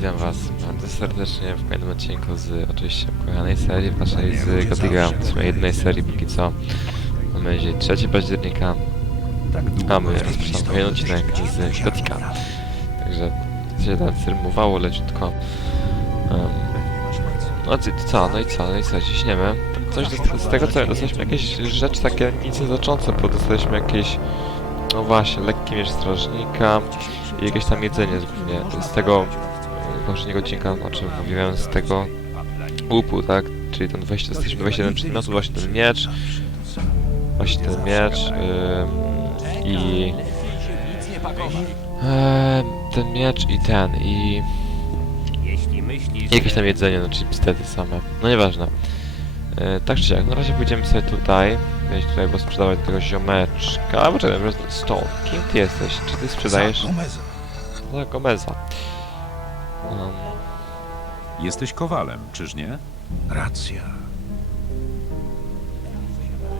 Witam was bardzo serdecznie w kolejnym odcinku z oczywiście ukochanej serii waszej z Gotiga. W sumie jednej serii póki co. Mamy dzisiaj 3 października, a my rozpoczynamy kolejny odcinek z Gotika. Także się tam rymowało leciutko. Um, no i co, no i co, no i co, ciśniemy. Coś z, z tego co dostaliśmy jakieś rzeczy takie nic nie znaczące, bo dostaliśmy jakieś no właśnie, lekki miecz strażnika i jakieś tam jedzenie z- głównie z tego poprzedniego odcinka, o czym mówiłem, z tego łupu, tak? Czyli ten 20, jesteśmy 21 przedmiotów, właśnie ten miecz, właśnie ten miecz ym, i em, ten miecz i ten i jakieś tam jedzenie, no czyli pistety same. No nieważne. E, tak czy siak, na razie pójdziemy sobie tutaj, wejść tutaj, bo sprzedawać tego ziomeczka. A poczekaj, po prostu Stone, kim ty jesteś? Czy ty sprzedajesz? Za Gomeza. Um, Jesteś kowalem, czyż nie? Racja.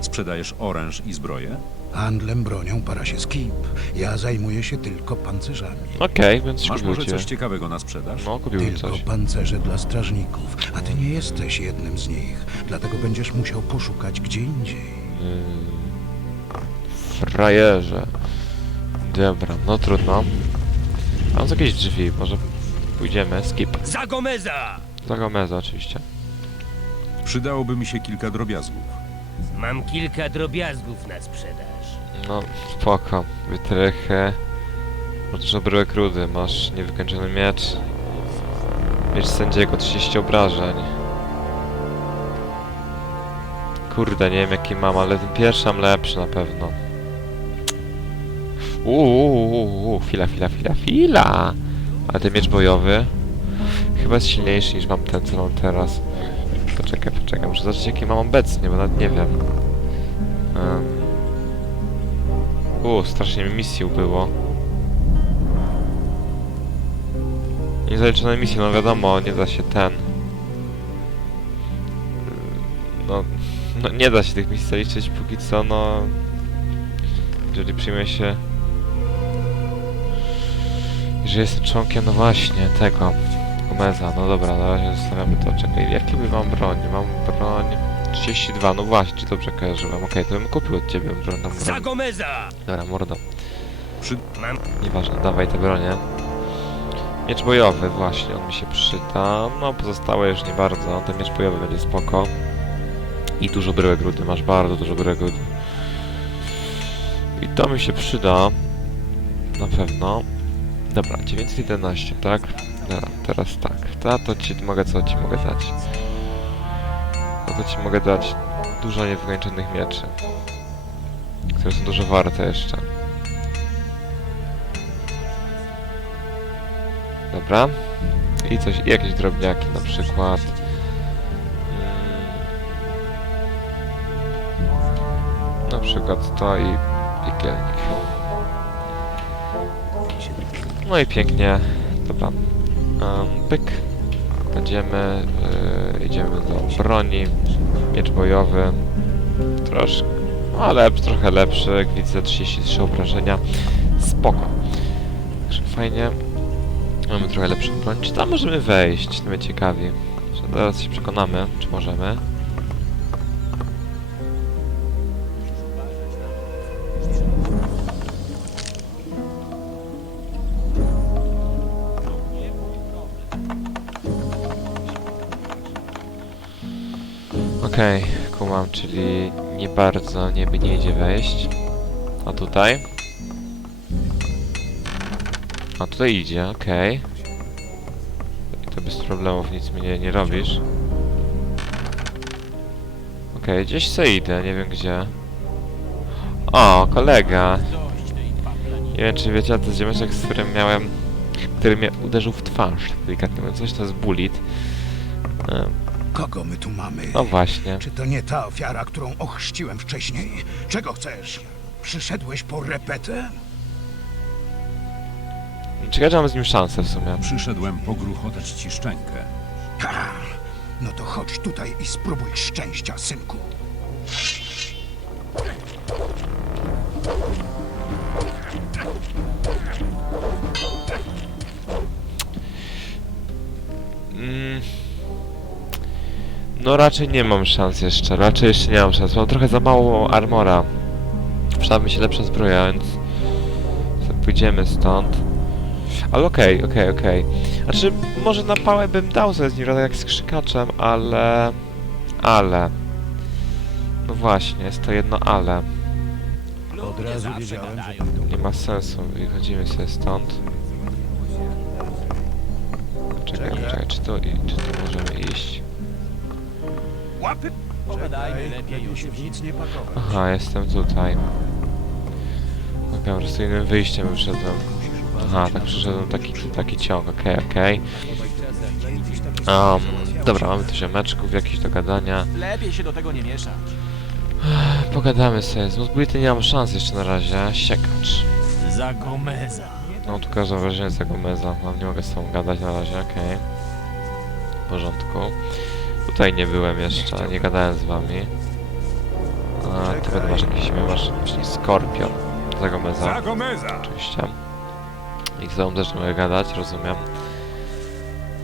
Sprzedajesz oręż i zbroję? Handlem bronią para się skip. Ja zajmuję się tylko pancerzami. Okej, więc Masz może coś ciekawego na sprzedaż? No, kupiłbym Tylko coś. pancerze dla strażników. A ty nie jesteś jednym z nich. Dlatego będziesz musiał poszukać gdzie indziej. Yy, frajerze. Dobra, no trudno. Mam tu jakieś drzwi, może pójdziemy. Skip. za Gomeza! Za Gomeza oczywiście. Przydałoby mi się kilka drobiazgów. Mam kilka drobiazgów na sprzedaż. No, spoko. Wytrychy. Masz dużo bryłek rudy, masz niewykończony miecz. Miecz sędziego, 30 obrażeń. Kurde, nie wiem jaki mam, ale ten pierwszy mam lepszy na pewno. Uuu, chwila, chwila, chwila, chwila! Ale ten miecz bojowy chyba jest silniejszy niż mam ten, co mam teraz. Poczekaj, poczekaj, muszę zobaczyć jaki mam obecnie, bo nawet nie wiem. Um. U, strasznie mi misji ubyło. Niezaliczone misje, no wiadomo, nie da się ten. No, no nie da się tych misji zaliczyć póki co, no... Jeżeli przyjmie się... Że jestem członkiem, no właśnie, tego... Gomeza, no dobra, na razie zostawiamy to, czekaj, jaki by mam broń? Mam broń... 32, no właśnie, czy dobrze kojarzyłem, okej, to bym kupił od ciebie broń, tam Za. Gomeza! Dobra, mordo. Przy... Nieważne, dawaj te bronie. Miecz bojowy, właśnie, on mi się przyda. No, pozostałe już nie bardzo. Ten miecz bojowy będzie spoko. I dużo bryłek rudy, masz bardzo dużo bryłek rudy. I to mi się przyda. Na pewno. Dobra, 911, tak? Dobra, teraz tak. Ta to ci mogę, co ci mogę dać? No to ci mogę dać dużo niewykończonych mieczy. Które są dużo warte jeszcze. Dobra. I coś, i jakieś drobniaki na przykład. Mm. Na przykład to i piekielnik. No i pięknie. Dobra. Um, pyk. Będziemy, yy, idziemy do broni. Miecz bojowy. Troszkę, ale trochę lepszy, jak widzę, 33 obrażenia. Spoko. Także fajnie. Mamy trochę lepszą broń. Czy tam możemy wejść? To ciekawi. Zaraz się przekonamy, czy możemy. Okej, kumam, czyli nie bardzo, nie, nie idzie wejść. A tutaj? A tutaj idzie, okej. I to bez problemów nic mi nie, robisz. Okej, gdzieś se idę, nie wiem gdzie. O, kolega. Nie wiem czy wiecie, ale to jest ziomeczek, z którym miałem... Który mnie uderzył w twarz, delikatnie mówiąc. Coś to jest bullet. E, Kogo my tu mamy? No właśnie. Czy to nie ta ofiara, którą ochrzciłem wcześniej? Czego chcesz? Przyszedłeś po repetę? Czekaj, że mam z nim szansę w sumie. Przyszedłem pogruchotać ci szczękę. Ha! No to chodź tutaj i spróbuj szczęścia, synku. No raczej nie mam szans jeszcze, raczej jeszcze nie mam szans. Mam trochę za mało armora. Przyda mi się lepsza zbroja, więc... Pójdziemy stąd. Ale okej, okej, okej. Znaczy, może na pałę bym dał sobie z nim radę jak skrzykaczem, ale... Ale... No właśnie, jest to jedno ale. Od razu wiedziałem, że. Nie ma sensu, wychodzimy sobie stąd. Czekaj, czekaj, czy to, i- czy tu możemy iść? Pogadajmy lepiej, już się w nic nie pakować. Aha, jestem tutaj. Okej, po prostu innym wyjściem wyszedłem. Aha, tak przyszedłem taki, taki ciąg, okej, okej. Um, dobra, mamy tu ziomeczków, jakieś do gadania. Lepiej się do tego nie miesza. Pogadamy sobie, z Muzbulity nie mam szans jeszcze na razie, siekacz. Za Gomeza. No tu każde wrażenie z tego meza, mam nie mogę z tobą gadać na razie, okej. W porządku. Tutaj nie byłem jeszcze, nie gadałem z wami. A ty będę masz jakieś imię, masz, czyli Skorpion. Zagomeza. Gomeza! Oczywiście. I z tobą też nie mogę gadać, rozumiem.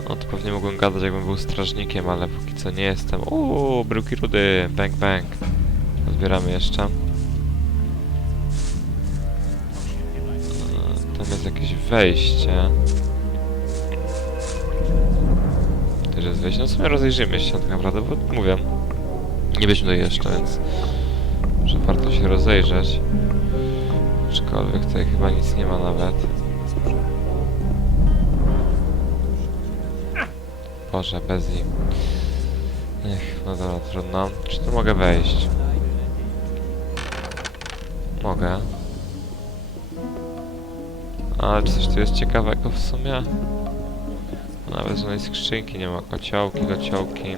No to pewnie mógłbym gadać jakbym był strażnikiem, ale póki co nie jestem. Uuu, bryłki rudy, bang bang. Zbieramy jeszcze. Tam jest jakieś wejście. Też jest wejście. No w sumie rozejrzyjmy się tak naprawdę, bo mówię. Nie byliśmy tutaj jeszcze, więc... Może warto się rozejrzeć. Aczkolwiek tutaj chyba nic nie ma nawet. Boże, bez nim. Ech, no dobra, trudno. Czy tu mogę wejść? Mogę. Ale czy coś tu jest ciekawego w sumie? Nawet żadnej skrzynki nie ma. Kociołki, kociołki.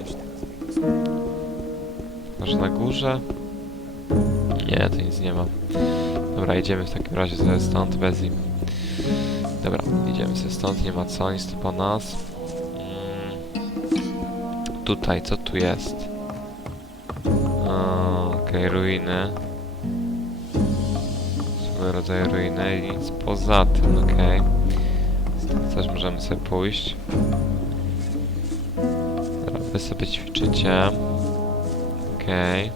Może na górze? Nie, tu nic nie ma. Dobra, idziemy w takim razie sobie stąd, bez im. Dobra, idziemy sobie stąd, nie ma co, nic tu po nas. Mm. Tutaj, co tu jest? Okej, ruiny. Swego rodzaju ruiny i nic poza tym, okej. Stąd też możemy sobie pójść. Sobie ćwiczycie. Okej.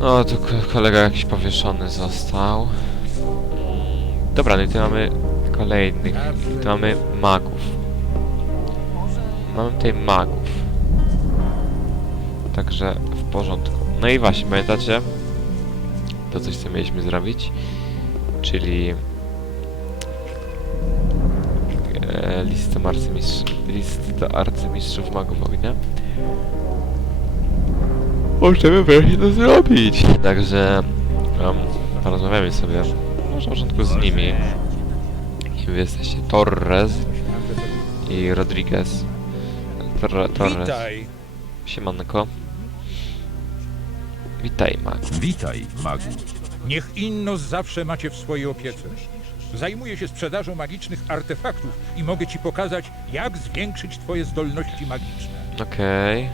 O, tu ko- kolega jakiś powieszony został. Dobra, no i tu mamy kolejnych. I tu mamy magów. Mamy tutaj magów. Także w porządku. No i właśnie, pamiętacie? To coś, co mieliśmy zrobić. Czyli... E, list do arcymistrz... List do arcymistrzów magów ognia. Możemy wreszcie to zrobić. Także um, porozmawiamy sobie może na początku z nimi. I wy jesteście Torres i Rodriguez. Tor Torres. Witaj. Siemanko. Witaj, Max. Witaj, magu. Niech Innos zawsze macie w swojej opiece. Zajmuję się sprzedażą magicznych artefaktów i mogę ci pokazać, jak zwiększyć twoje zdolności magiczne. Okej.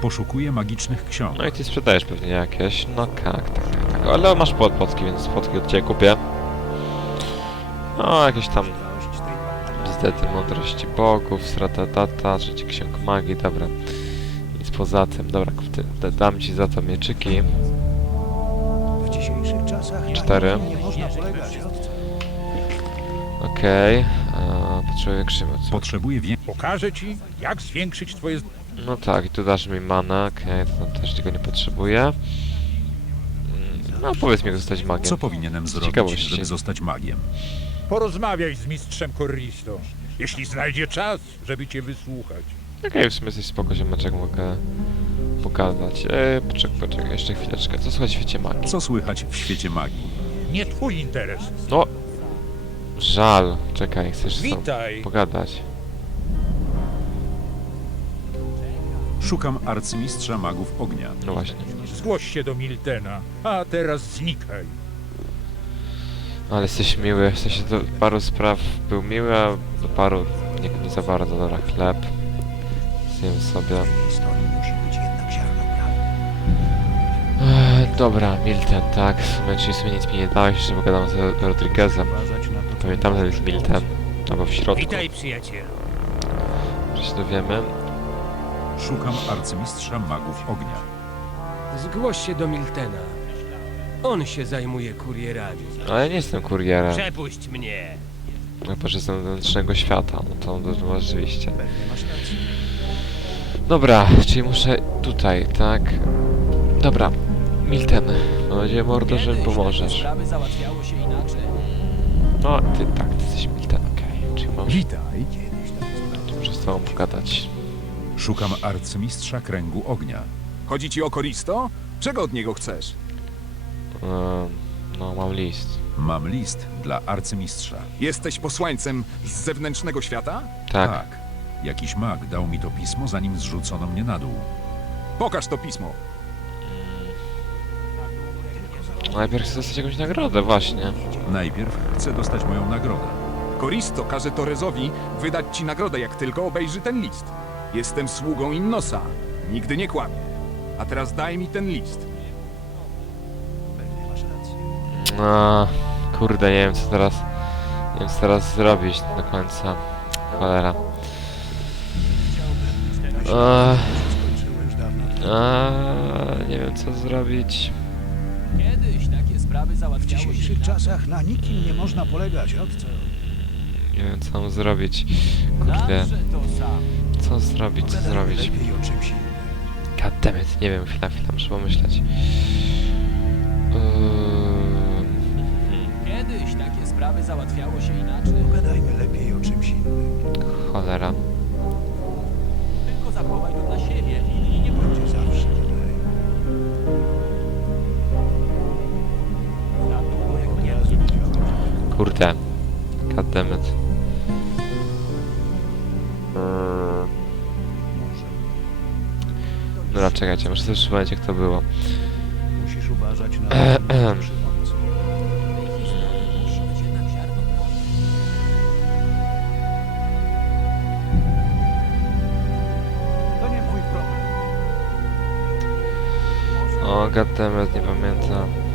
Poszukuję magicznych ksiąg. No i ty sprzedajesz pewnie jakieś. No tak, tak, tak, tak. Ale masz pod potki, więc potki od ciebie kupię. No, jakieś tam bzdety mądrości bogów, sratatata, trzeci ksiąg magii, dobra. Nic poza tym, dobra, dam ci za to mieczyki. W dzisiejszych czasach na Cztery. nikim nie można polegać. Okej, eee, potrzebuję większej mocy. Potrzebuję wie... Pokażę ci, jak zwiększyć twoje No tak, i tu dasz mi manę, okej, to też tego nie potrzebuję. No powiedz mi, jak zostać magiem. Co powinienem zrobić, ciekawości. żeby zostać magiem? Porozmawiaj z mistrzem Corristo, jeśli znajdzie czas, żeby cię wysłuchać. Okej, w sumie jesteś spoko, ziomeczek, mogę pokazać. Eee, poczekaj, poczekaj, jeszcze chwileczkę. Co słychać w świecie magii? Co słychać w świecie magii? Nie twój interes. No, żal. Czekaj, chcesz z tobą Witaj. pogadać. Szukam arcymistrza magów ognia. No właśnie. Zgłoś się do Miltena, a teraz znikaj. Ale jesteś miły, jesteś do paru spraw był miły, a do paru nie, nie za bardzo. Dobra, chleb. Zjem sobie. Dobra, Milten, tak. W sumie, czyli w sumie nic mi nie dałeś, jeszcze pogadam z Rodriguezem. Pamiętam, że jest Milten. Albo w środku. Witaj, przyjacielu. Że się dowiemy. Szukam arcymistrza magów ognia. Zgłoś się do Miltena. On się zajmuje kurierami. Ale ja nie jestem kurierem. Przepuść mnie. No bo że jestem z zewnętrznego świata. No to, oczywiście. Dobra, czyli muszę tutaj, tak? Dobra. Milten, mam nadzieję mordo, że mi pomożesz. Sprawy załatwiało się inaczej. No, ty tak, ty jesteś Milten, okej. Czyli mam Witaj. muszę z tobą pogadać. Szukam arcymistrza kręgu ognia. Chodzi ci o Koristo? Czego od niego chcesz? No, mam list. Mam list dla arcymistrza. Jesteś posłańcem z zewnętrznego świata? Tak. Jakiś mag dał mi to pismo, zanim zrzucono mnie na dół. Pokaż to pismo. No, najpierw chcę dostać jakąś nagrodę, właśnie. Najpierw chcę dostać moją nagrodę. Koristo każe Torezowi wydać ci nagrodę, jak tylko obejrzy ten list. Jestem sługą Innosa. Nigdy nie kłamię. A teraz daj mi ten list. No, kurde, nie wiem co teraz. Nie wiem co teraz zrobić do końca. Cholera. Eee, eee, nie wiem co zrobić. Kiedyś takie sprawy W załatwiało się dzisiejszych inaczej. czasach na nikim nie można polegać, odco. Nie wiem co mam zrobić. Kurde, Zawsze to samo. co zrobić, co zrobić. lepiej o czymś innym. Goddammit, nie wiem, chwila, chwila, muszę pomyśleć. Eee, Kiedyś takie sprawy załatwiało się inaczej. Pogadajmy lepiej o czymś innym. cholera. Kurde. Goddammit. Eee, Dobra, czekajcie, muszę sobie przypomnieć jak to było. Musisz uważać na. O, goddammit, nie pamiętam.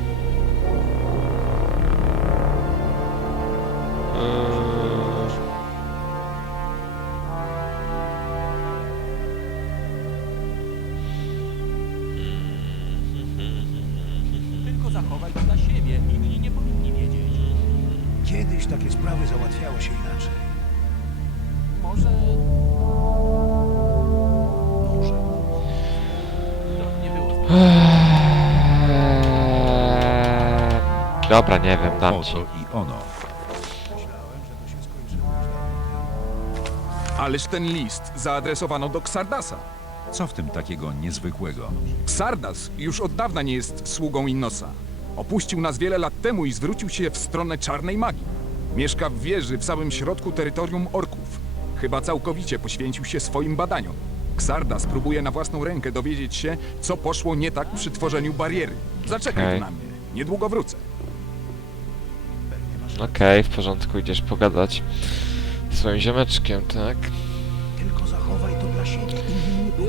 Tylko zachowaj to dla siebie. Inni nie powinni wiedzieć. Kiedyś takie sprawy załatwiało się inaczej. Może Może. to nie było Eee, Dobra, nie wiem, dam ci. Oto i ono. Ależ ten list zaadresowano do Xardasa. Co w tym takiego niezwykłego? Xardas już od dawna nie jest sługą Innosa. Opuścił nas wiele lat temu i zwrócił się w stronę czarnej magii. Mieszka w wieży w samym środku terytorium orków. Chyba całkowicie poświęcił się swoim badaniom. Xardas próbuje na własną rękę dowiedzieć się, co poszło nie tak przy tworzeniu bariery. Zaczekaj Okej. tu na mnie. Niedługo wrócę. Okej, w porządku, idziesz pogadać swoim ziomeczkiem, tak? Tylko zachowaj to dla siebie.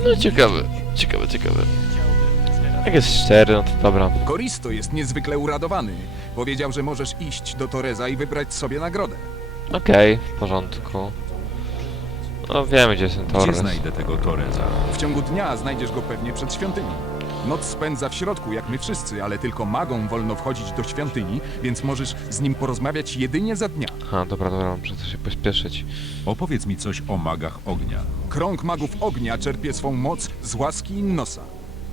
No ciekawe, ciekawe, ciekawe. Jak jest szczery, no to dobra. Koristo jest niezwykle uradowany. Powiedział, że możesz iść do Toreza i wybrać sobie nagrodę. Okej, w porządku. No wiemy, gdzie jest ten Gdzie Torres. znajdę tego Toreza? W ciągu dnia znajdziesz go pewnie przed świątynią. Noc spędza w środku, jak my wszyscy, ale tylko magom wolno wchodzić do świątyni, więc możesz z nim porozmawiać jedynie za dnia. Aha, dobra, dobra, muszę się pośpieszyć. Opowiedz mi coś o magach ognia. Krąg magów ognia czerpie swą moc z łaski Innosa.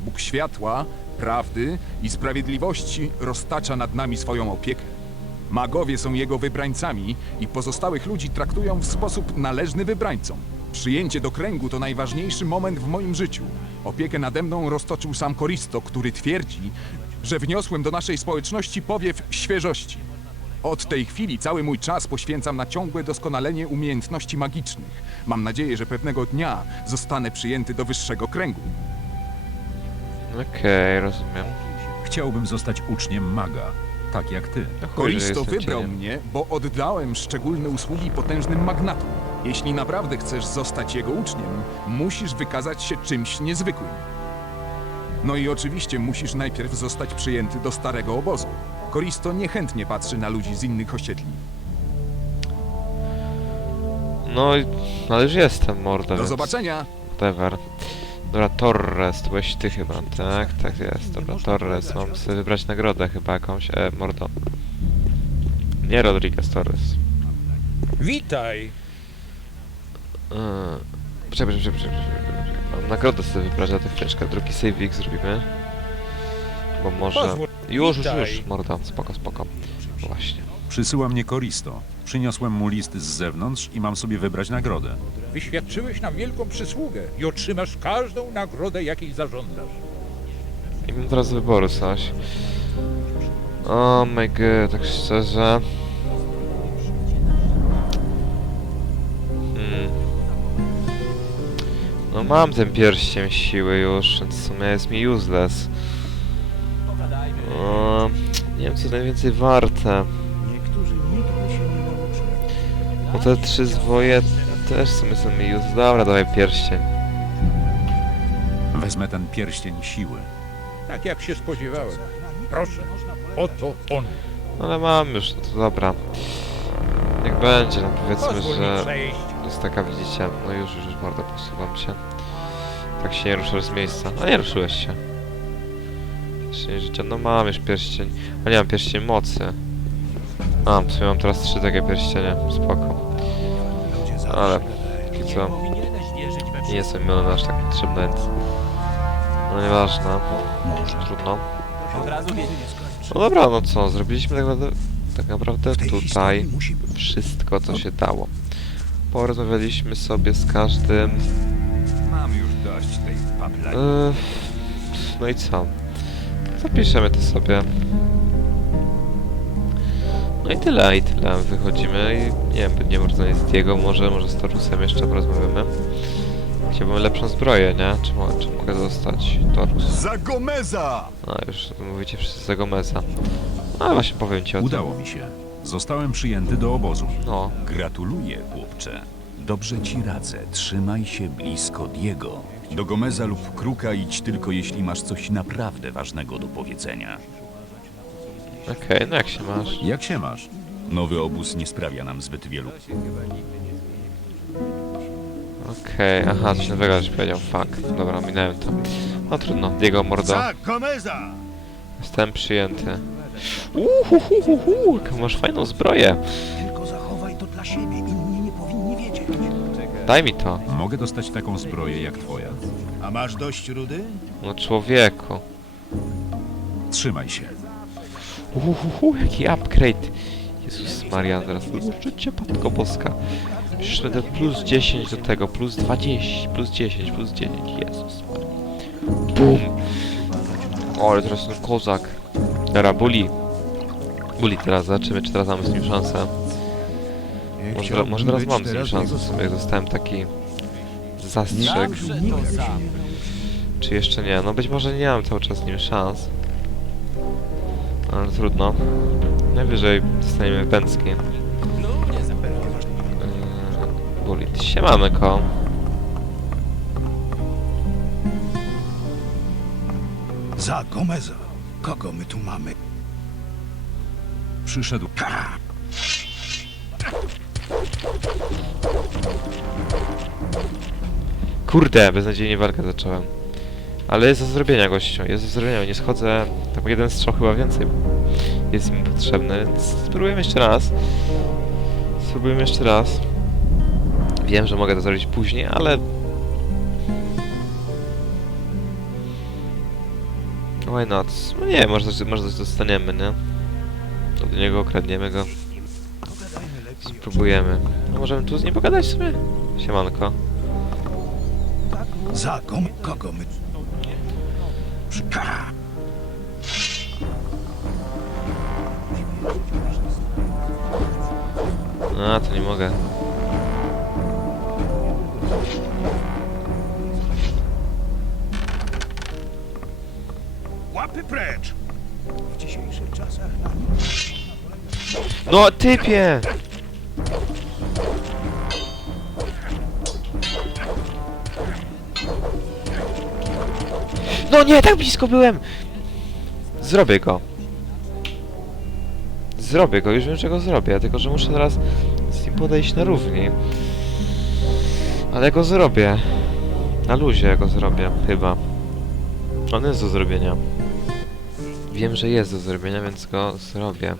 Bóg światła, prawdy i sprawiedliwości roztacza nad nami swoją opiekę. Magowie są jego wybrańcami i pozostałych ludzi traktują w sposób należny wybrańcom. Przyjęcie do kręgu to najważniejszy moment w moim życiu. Opiekę nade mną roztoczył sam Koristo, który twierdzi, że wniosłem do naszej społeczności powiew świeżości. Od tej chwili cały mój czas poświęcam na ciągłe doskonalenie umiejętności magicznych. Mam nadzieję, że pewnego dnia zostanę przyjęty do wyższego kręgu. Okej, rozumiem. Chciałbym zostać uczniem maga, tak jak ty. No chuj, że Koristo jestem wybrał cieniem. mnie, bo oddałem szczególne usługi potężnym magnatom. Jeśli naprawdę chcesz zostać jego uczniem, musisz wykazać się czymś niezwykłym. No i oczywiście musisz najpierw zostać przyjęty do starego obozu. Koristo niechętnie patrzy na ludzi z innych osiedli. No, i- ale już jestem, morda, Do więc zobaczenia! Whatever. Dobra, Torres, to byłeś ty chyba, tak? Tak jest, dobra, Torres. Mam sobie wybrać nagrodę chyba jakąś, e, mordo. Nie Rodriguez, Torres. Witaj! Poczekaj, poczekaj, poczekaj. Mam nagrodę sobie wybrać za tę chwileczkę. Drugi saveik zrobimy. Bo może... Pozwól, Już, już, witaj. już, mordo, spoko, spoko. Właśnie. Przysyła mnie Koristo. Przyniosłem mu list z zewnątrz i mam sobie wybrać nagrodę. Wyświadczyłeś nam wielką przysługę i otrzymasz każdą nagrodę, jakiej zażądasz. I mam teraz do wyboru coś. Oh my god, tak szczerze. No mam ten pierścień siły już, więc w sumie jest mi useless. O, nie wiem co najwięcej warte. Bo te trzy zwoje też w sumie są mi useless. Dobra, dawaj pierścień. Wezmę ten pierścień siły. Tak jak się spodziewałem. Proszę, oto on. Ale mam już, no to dobra. Niech będzie, no powiedzmy, Pozwól mi że... przejść. Jest taka, widzicie, no już, już, bardzo posuwam się. Tak się nie ruszasz z miejsca. A nie ruszyłeś się. Pierścień życia, no mam już pierścień. A nie mam pierścień mocy. A, w sumie mam teraz trzy takie pierścienie, spoko. Ale, póki co, nie jestem miliony aż tak potrzebny, więc... No nieważne, trudno. No dobra, no co, zrobiliśmy tak naprawdę, tak naprawdę tutaj wszystko, co się dało. Porozmawialiśmy sobie z każdym, Mam już dość tej. Yy, no i co? Zapiszemy to sobie. No i tyle, i tyle. Wychodzimy i nie wiem, nie można jest Diego, może, może z Torusem jeszcze porozmawiamy. Chciałbym lepszą zbroję, nie? Czy, mo czy mogę dostać Torus? Za Gomeza! A, już mówicie wszyscy za Gomeza. No właśnie powiem ci o tym. Udało mi się. Zostałem przyjęty do obozu. No, Gratuluję, chłopcze. Dobrze ci radzę. Trzymaj się blisko Diego. Do Gomeza lub Kruka idź tylko jeśli masz coś naprawdę ważnego do powiedzenia. okej, no jak się masz? Jak się masz? Nowy obóz nie sprawia nam zbyt wielu. Okej, aha, coś nowego już powiedział, fuck. Dobra, minąłem to. No trudno, Diego Mordo. Gomeza! Jestem przyjęty. Uhuhuhuhu, masz fajną zbroję. Tylko zachowaj to dla siebie. Inni nie powinni wiedzieć. Daj mi to. Mogę dostać taką zbroję jak twoja. A masz dość rudy? No człowieku. Trzymaj się. Uhuhu, jaki upgrade. Jezus Maria, teraz życie Matko Boska. Przecież będę plus 10 do tego, plus 20, plus 10, plus 9. Jezus Maria. Bum! O, ale teraz ten kozak. Dobra, Bully. Bully teraz, zobaczymy czy teraz mamy z nim szansę. Może, może teraz mam z nim szansę, w sumie jak dostałem taki sam. Czy jeszcze nie? No być może nie mam cały czas z nim szans. Ale trudno. Najwyżej dostaniemy pęcki. Yy, Bullet. Siemamy ko. Za Gomeza. Kogo my tu mamy? Przyszedł. Kurde, beznadziejnie walkę zacząłem. Ale jest do zrobienia gościu, jest do zrobienia, nie schodzę. Tak jeden strzał chyba więcej jest mi potrzebny, więc spróbujemy jeszcze raz. Spróbujemy jeszcze raz. Wiem, że mogę to zrobić później, ale... Why not? No nie, może, coś- może coś dostaniemy, nie? Od niego okradniemy go. Spróbujemy. No możemy tu z nim pogadać sobie? Siemanko. Za Gom... Kogo my... A, to nie mogę. Łapy precz! W dzisiejszych czasach... No, typie! No nie, tak blisko byłem! Zrobię go. Zrobię go, już wiem czego zrobię, tylko że muszę teraz z nim podejść na równi. Ale go zrobię. Na luzie go zrobię, chyba. On jest do zrobienia. Wiem, że jest do zrobienia, więc go zrobię.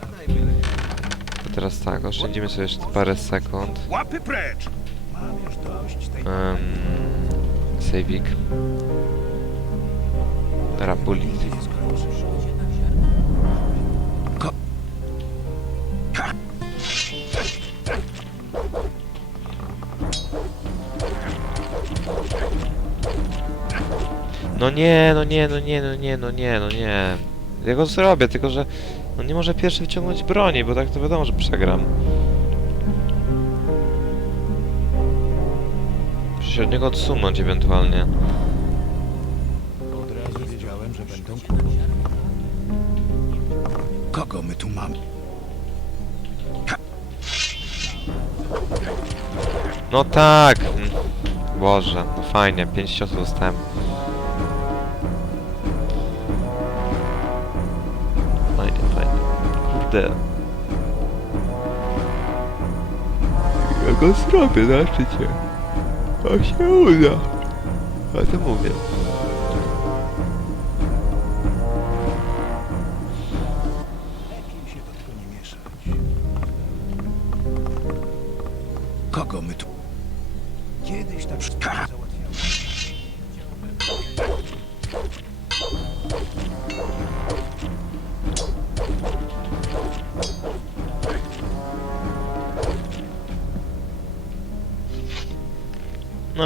To teraz tak, oszczędzimy sobie jeszcze parę sekund. Łapy precz! Mam już dość tej... Um. Rapulit. No nie, no nie, no nie, no nie, no nie, no nie. Ja go zrobię, tylko że no nie może pierwszy wyciągnąć broni, bo tak to wiadomo, że przegram. Muszę się od niego odsunąć ewentualnie. Od razu wiedziałem, że będą kłopoty. Kogo my tu mamy? No tak! Boże, no fajnie, 5 ciosów dostałem. Kurde. Ja go zrobię, zobaczycie. To się uda. Ja to mówię.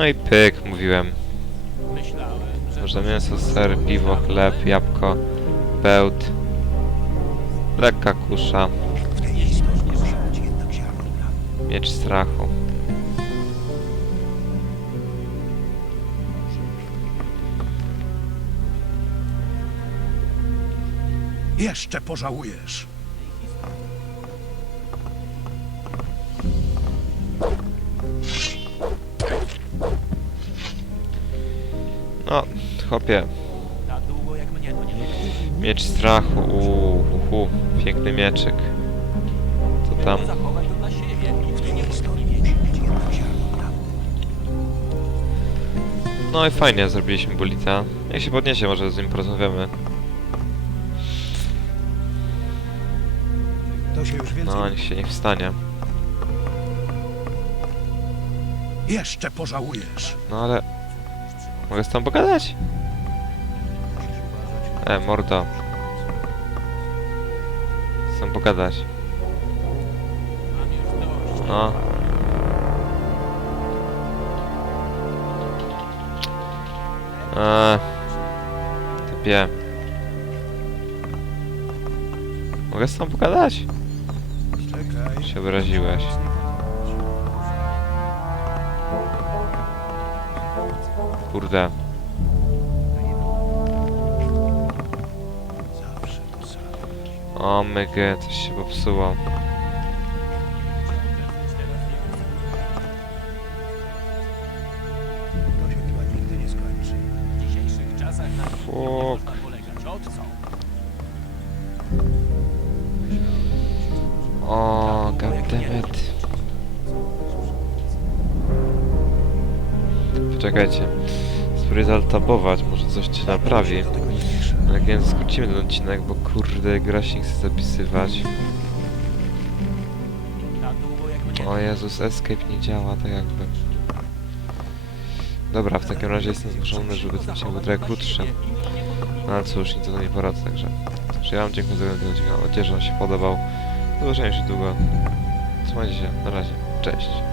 No i pyk, mówiłem. Można mięso, ser, piwo, chleb, jabłko, bełt, lekka kusza, miecz strachu. Jeszcze pożałujesz. Nie miecz strachu, uuu, uhu, piękny mieczyk. Co tam? No i fajnie, zrobiliśmy bulita. Jak się podniesie, może z nim porozmawiamy. No, niech się niech wstanie. Jeszcze pożałujesz. No ale... Mogę z tobą pogadać? E, mordo. Chcę pogadać. No. Eee. Typie. Mogę z tobą pogadać? Się obraziłeś. Kurde. O mygę, coś się popsuło. Fuck. O, goddammit. Poczekajcie. Spróbuję zaltabować, może coś ci naprawi. Nie wiem, skrócimy ten odcinek, bo kurde, gra się nie chce zapisywać. O Jezus, escape nie działa tak jakby. Dobra, w takim razie jestem zmuszony, żeby ten odcinek był trochę krótszy. No ale cóż, nic to nie poradzę, także... Także ja wam dziękuję za oglądanie odcinka. Mam nadzieję, że się podobał. Do się długo. Trzymajcie się, na razie. Cześć.